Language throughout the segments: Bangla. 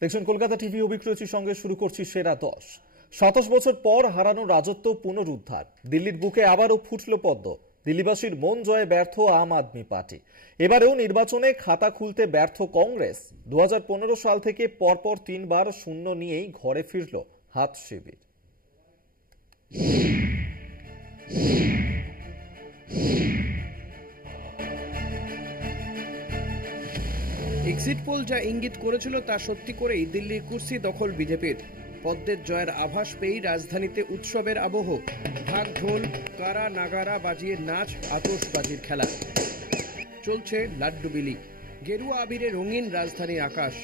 দেখছেন কলকাতা টিভি। অভিক্রচির সঙ্গে শুরু করছি সেরা 10। 27 বছর পর হারানো রাজত্ব পুনরুদ্ধার। দিল্লির বুকে আবারও ফুটল পদ্ম। দিল্লিবাসীর মন জয়ে ব্যর্থ আম আদমি পার্টি। এবারেও নির্বাচনে খাতা খুলতে ব্যর্থ কংগ্রেস। 2015 সাল থেকে পরপর 3 বার শূন্য নিয়েই ঘরে ফিরল হাত শিবির। এক্সিট পোল যা ইঙ্গিত করেছিল তা সত্যি করেই দিল্লির কুর্সি দখল বিজেপির। পদ্মের জয়ের আভাস পেয়েই রাজধানীতে উৎসবের আবহ। ঢাক ঢোল, কারা নাগারা বাজিয়ে নাচ, আতশবাজির খেলা। চলছে লাড্ডু বিলি। গেরুয়া আবিরে রঙিন রাজধানীর আকাশ।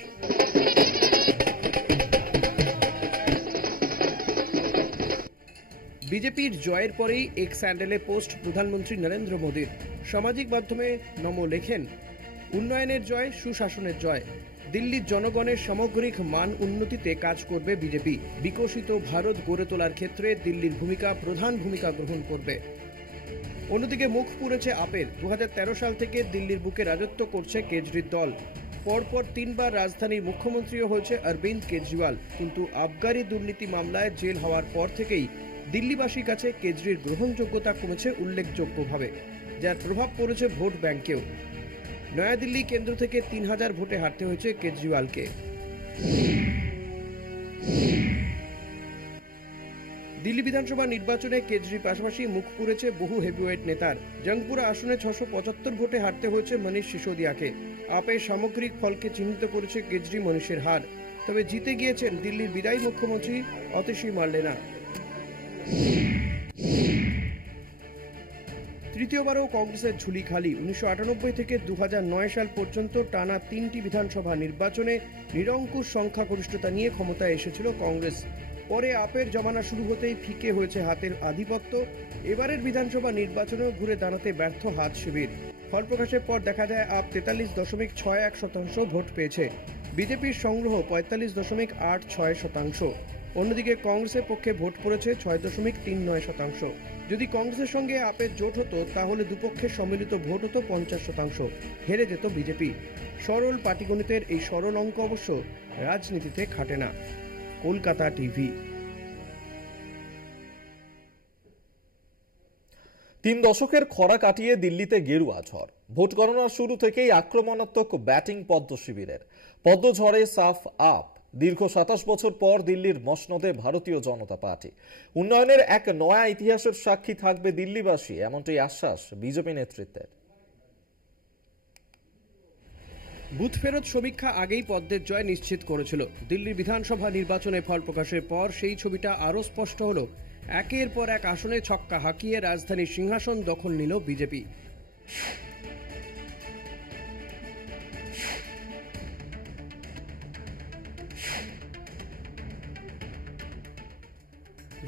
বিজেপির জয়ের পরেই এক্স হ্যান্ডেলে পোস্ট প্রধানমন্ত্রী নরেন্দ্র মোদীর। সামাজিক মাধ্যমে নমো লেখেন, উন্নয়নের জয়, সুশাসনের জয়। দিল্লির জনগণের সামগ্রিক মান উন্নতিতে কাজ করবে বিজেপি। বিকশিত ভারত গড়ে তোলার ক্ষেত্রে দিল্লির প্রধান ভূমিকা গ্রহণ করবে। অন্যদিকে মুখ পুড়েছে আপের। 2013 সাল থেকে দিল্লির বুকে রাজত্ব করছে কেজরির দল। পরপর 3 বার রাজধানীর মুখ্যমন্ত্রীও হয়েছে অরবিন্দ কেজরিওয়াল। কিন্তু আবগারি দুর্নীতি মামলায় জেল হওয়ার পর থেকেই দিল্লিবাসীর কাছে কেজরির গ্রহণযোগ্যতা কমেছে উল্লেখযোগ্যভাবে, যার প্রভাব পড়েছে ভোট ব্যাংকেও। নয়াদিল্লি কেন্দ্র থেকে 3000 ভোটে হারতে হয়েছে কেজরিওয়ালকে। দিল্লি বিধানসভা নির্বাচনে কেজরির পাশাপাশি মুখ পুড়েছে বহু হেভিওয়েট নেতার। জঙ্গপুরা আসনে 675 ভোটে হারতে হয়েছে মনীষ সিসোদিয়াকে। আপের সামগ্রিক ফলকে চিহ্নিত করেছে কেজরি মনীষের হার। তবে জিতে গিয়েছেন দিল্লির বিদায়ী মুখ্যমন্ত্রী অতিশী মার্লেনা। তৃতীয়বারও কংগ্রেসের ঝুলি খালি। 1998 থেকে 2009 সাল পর্যন্ত টানা 3টি বিধানসভা নির্বাচনে নিরঙ্কুশ সংখ্যাগরিষ্ঠতা নিয়ে ক্ষমতায় এসেছিল কংগ্রেস। পরে আপের জমানা শুরু হতেই ফিকে হয়েছে হাতের আধিপত্য। এবারের বিধানসভা নির্বাচনে ঘুরে দাঁড়াতে ব্যর্থ হাত শিবির। ফল প্রকাশের পর দেখা যায় আপ 43.61% ভোট পেয়েছে। বিজেপির সংগ্রহ 45.86%। অন্যদিকে কংগ্রেসের পক্ষে ভোট পড়েছে 6.39%। যদি কংগ্রেসের সঙ্গে আপের জোট হতো তাহলে দুপক্ষের সম্মিলিত ভোট হতো 50%। হেরে যেত বিজেপি। সরল পাটিগণিতের এই সরল অঙ্ক অবশ্য রাজনীতিতে খাটে না। কলকাতা টিভি। 3 দশকের খরা কাটিয়ে দিল্লিতে গেরুয়া ঝড়। ভোট গণনার শুরু থেকেই আক্রমণাত্মক ব্যাটিং পদ্ম শিবিরের। পদ্ম ঝড়ে সাফ আপ। দীর্ঘ 27 বছর পর দিল্লির মসনদে ভারতীয় জনতা পার্টি। উন্নয়নের এক নয়া ইতিহাসের সাক্ষী থাকবে দিল্লিবাসী, এমনটাই আশ্বাস বিজেপি নেতৃত্বের। বুথ ফেরত সমীক্ষা আগেই পদ্মের জয় নিশ্চিত করেছিল। দিল্লির বিধানসভা নির্বাচনে ফল প্রকাশের পর সেই ছবিটা আরও স্পষ্ট হল। একের পর এক আসনে ছক্কা হাঁকিয়ে রাজধানীর সিংহাসন দখল নিল বিজেপি।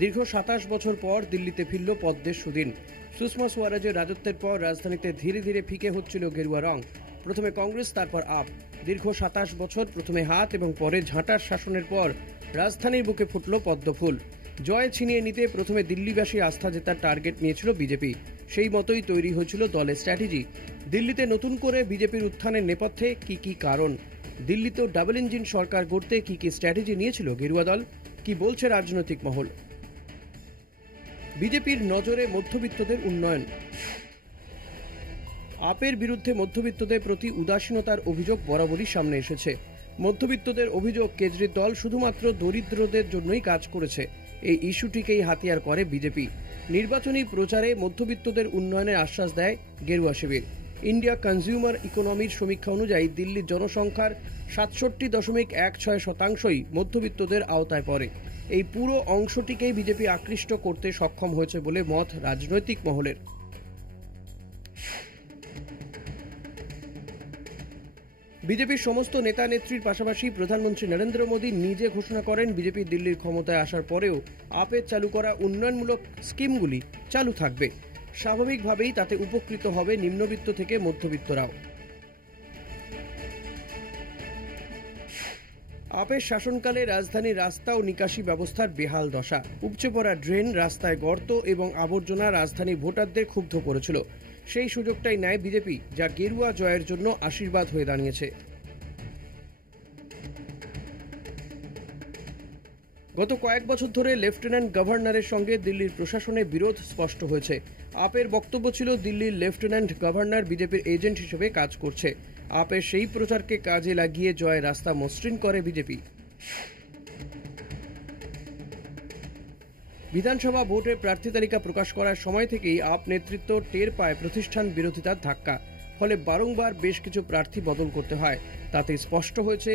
দীর্ঘ 27 বছর পর দিল্লিতে ফিরল পদ্মের সুদিন। সুষমা স্বরাজের রাজত্বের পর রাজধানীতে ধীরে ধীরে ফিকে হচ্ছিল গেরুয়া রং। প্রথমে কংগ্রেস, তারপর আপ। দীর্ঘ 27 বছর প্রথমে হাত এবং পরে ঝাঁটার শাসনের পর রাজধানীর বুকে ফুটল পদ্মফুল। জয় ছিনিয়ে নিতে প্রথমে দিল্লিবাসী আস্থা জেতার টার্গেট নিয়েছিল বিজেপি। সেই মতোই তৈরি হয়েছিল দলের স্ট্র্যাটেজি। দিল্লিতে নতুন করে বিজেপির উত্থানের নেপথ্যে কি কারণ? দিল্লিতে ডাবল ইঞ্জিন সরকার গড়তে কি স্ট্র্যাটেজি নিয়েছিল গেরুয়া দল? কি বলছে রাজনৈতিক মহল? বিজেপির নজরে মধ্যবিত্তদের উন্নয়ন। আপের বিরুদ্ধে মধ্যবিত্তদের প্রতি উদাসীনতার অভিযোগ বরাবরই সামনে এসেছে। মধ্যবিত্তদের অভিযোগ, কেজরির দল শুধুমাত্র দরিদ্রদের জন্যই কাজ করেছে। এই ইস্যুটিকেই হাতিয়ার করে বিজেপি। নির্বাচনী প্রচারে মধ্যবিত্তদের উন্নয়নের আশ্বাস দেয় গেরুয়া শিবির। ইন্ডিয়া কনজিউমার ইকোনমির সমীক্ষা অনুযায়ী দিল্লির জনসংখ্যার 67.16% মধ্যবিত্তদের আওতায় পড়ে। এই পুরো অংশটিকেই বিজেপি আকৃষ্ট করতে সক্ষম হয়েছে বলে মত রাজনৈতিক মহলের। বিজেপির সমস্ত নেতা নেত্রীর পাশাপাশি প্রধানমন্ত্রী নরেন্দ্র মোদী নিজে ঘোষণা করেন বিজেপি দিল্লির ক্ষমতায় আসার পরেও আপের চালু করা উন্নয়নমূলক স্কিমগুলি চালু থাকবে। স্বাভাবিকভাবেই তাতে উপকৃত হবে নিম্নবিত্ত থেকে মধ্যবিত্তরাও। আপের শাসনকালে রাজধানীর রাস্তা ও নিকাশি ব্যবস্থার বেহাল দশা। উপচে পড়া ড্রেন, রাস্তায় গর্ত এবং আবর্জনা রাজধানীর ভোটারদের ক্ষুব্ধ করেছিল। সেই সুযোগটাই নেয় বিজেপি, যা গেরুয়া জয়ের জন্য আশীর্বাদ হয়ে দাঁড়িয়েছে। গত কয়েক বছর ধরে লেফটেন্যান্ট গভর্নরের সঙ্গে দিল্লির প্রশাসনের বিরোধ স্পষ্ট হয়েছে। আপের বক্তব্য ছিল দিল্লির লেফটেন্যান্ট গভর্নর বিজেপির এজেন্ট হিসেবে কাজ করছে। আপের সেই প্রচারকে কাজে লাগিয়ে জয় রাস্তা মসৃণ করে বিজেপি। বিধানসভা ভোটের প্রার্থী তালিকা প্রকাশ করার সময় থেকেই আপ নেতৃত্ব টের পায় প্রতিষ্ঠান বিরোধিতার ধাক্কা। ফলে বারংবার বেশ কিছু প্রার্থী বদল করতে হয়। তাতে স্পষ্ট হয়েছে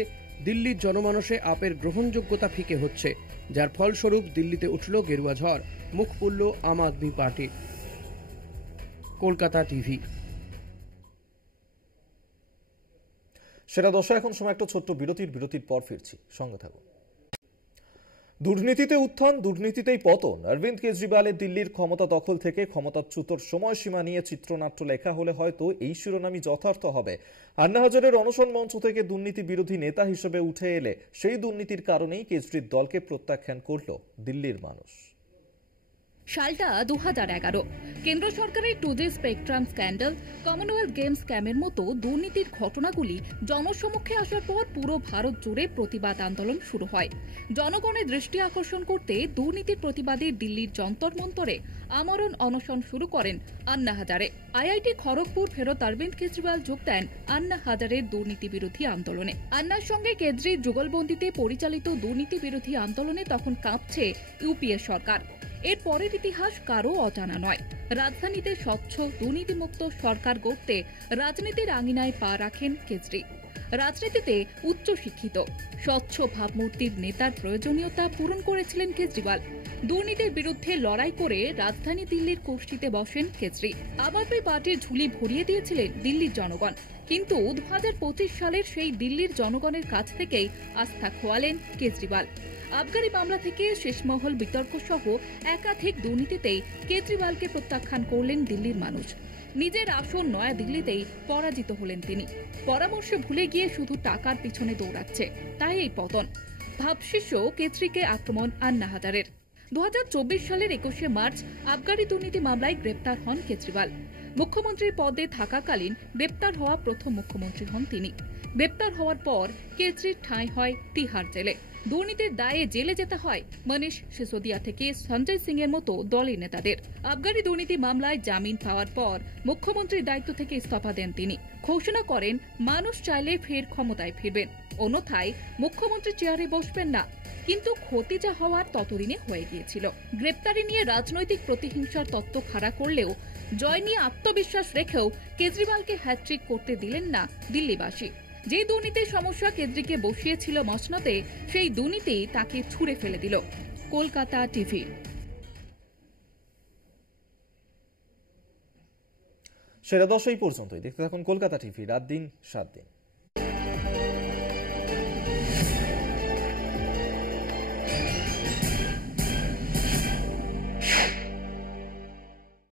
দিল্লির জনমানসে আপের গ্রহণযোগ্যতা ফিকে হচ্ছে, যার ফলস্বরূপ দিল্লিতে উঠল গেরুয়া ঝড়, মুখ পুড়ল আম আদমি পার্টি। কলকাতা টিভি। সেরা দশা এখন সময় একটা ছোট্ট বিরতির পর ফিরছি, সঙ্গে থাকুন। দুর্নীতিতে উত্থান, দুর্নীতিতেই পতন। অরবিন্দ কেজরিওয়ালের দিল্লির ক্ষমতা দখল থেকে ক্ষমতাচ্যুতর সময়সীমা নিয়ে চিত্রনাট্য লেখা হলে হয়তো এই শিরোনামই যথার্থ হবে। আন্না হাজারের অনশন মঞ্চ থেকে দুর্নীতি বিরোধী নেতা হিসেবে উঠে এলে সেই দুর্নীতির কারণেই কেজরির দলকে প্রত্যাখ্যান করল দিল্লির মানুষ। সালটা 2011। কেন্দ্র সরকারের 2G spectrum scandal, Commonwealth games স্ক্যামের মতো দুর্নীতির ঘটনাগুলি জনসমক্ষে আসার পর পুরো ভারত জুড়ে প্রতিবাদ আন্দোলন শুরু হয়। জনগণের দৃষ্টি আকর্ষণ করতে দুর্নীতির প্রতিবাদে দিল্লির যন্তর মন্তরে আমরণ অনশন শুরু করেন আন্না হাজারে। আইআইটি খড়গপুর ফেরত অরবিন্দ কেজরিওয়াল যোগ দেন আন্না হাজারের দুর্নীতি বিরোধী আন্দোলনে। আন্নার সঙ্গে কেজরির যুগলবন্দিতে পরিচালিত দুর্নীতি বিরোধী আন্দোলনে তখন কাঁপছে ইউপিএ সরকার। এর পরের ইতিহাস কারও অজানা নয়। রাজধানীতে স্বচ্ছ দুর্নীতিমুক্ত সরকার গড়তে রাজনীতির আঙিনায় পা রাখেন কেজরি। রাজনীতিতে উচ্চ শিক্ষিত, স্বচ্ছ ভাবমূর্তির নেতার প্রয়োজনীয়তা পূরণ করেছিলেন কেজরিওয়াল। দুর্নীতির বিরুদ্ধে লড়াই করে রাজধানী দিল্লির কুর্সিতে বসেন কেজরি। আম আদমি পার্টির ঝুলি ভরিয়ে দিয়েছিলেন দিল্লির জনগণ। কিন্তু 2025 সালের সেই দিল্লির জনগণের কাছ থেকেই আস্থা খোয়ালেন কেজরিওয়াল। আবগারি মামলা থেকে শেষমহল বিতর্ক সহ একাধিক দুর্নীতিতেই কেজরিওয়ালকে প্রত্যাখ্যান করলেন দিল্লির মানুষ। নিজের আসন নয়া দিল্লিতেই পরাজিত হলেন তিনি। পরামর্শে ভুলে গিয়ে শুধু টাকার পিছনে দৌড়াচ্ছে, তাই এই পতন। ভাবশিষ্য কেজরিকে আক্রমণ আন্না হাজারের। 2024 সালের 21শে মার্চ আবগারি দুর্নীতি মামলায় গ্রেপ্তার হন কেজরিওয়াল। মুখ্যমন্ত্রীর পদে থাকাকালীন গ্রেপ্তার হওয়া প্রথম মুখ্যমন্ত্রী হন তিনি। গ্রেপ্তার হওয়ার পর কেজরির ঠাঁই হয় তিহার জেলে। দুর্নীতির দায়ে জেলে যেতে হয় মনীষ সিসোদিয়া থেকে সঞ্জয় সিং এর মতো দলের নেতাদের। আবগারি দুর্নীতি মামলায় জামিন পাওয়ার পর মুখ্যমন্ত্রীর দায়িত্ব থেকে ইস্তফা দেন তিনি। ঘোষণা করেন মানুষ চাইলে ফের ক্ষমতায় ফিরবেন, অন্যথায় মুখ্যমন্ত্রী চেয়ারে বসবেন না। কিন্তু ক্ষতি যা হওয়ার ততদিনে হয়ে গিয়েছিল। গ্রেপ্তারি নিয়ে রাজনৈতিক প্রতিহিংসার তত্ত্ব খাড়া করলেও জয় নিয়ে আত্মবিশ্বাস রেখেও কেজরিওয়ালকে হ্যাট্রিক করতে দিলেন না দিল্লিবাসী। যে দুর্নীতির সমস্যা কেজরিকে বসিয়েছিল মসনদে, সেই দুর্নীতি তাকে ছুঁড়ে ফেলে দিল। কলকাতা টিভি। সেরা দশ এই পর্যন্তই। দেখতে থাকুন কলকাতা টিভি, রাত দিন 7 দিন।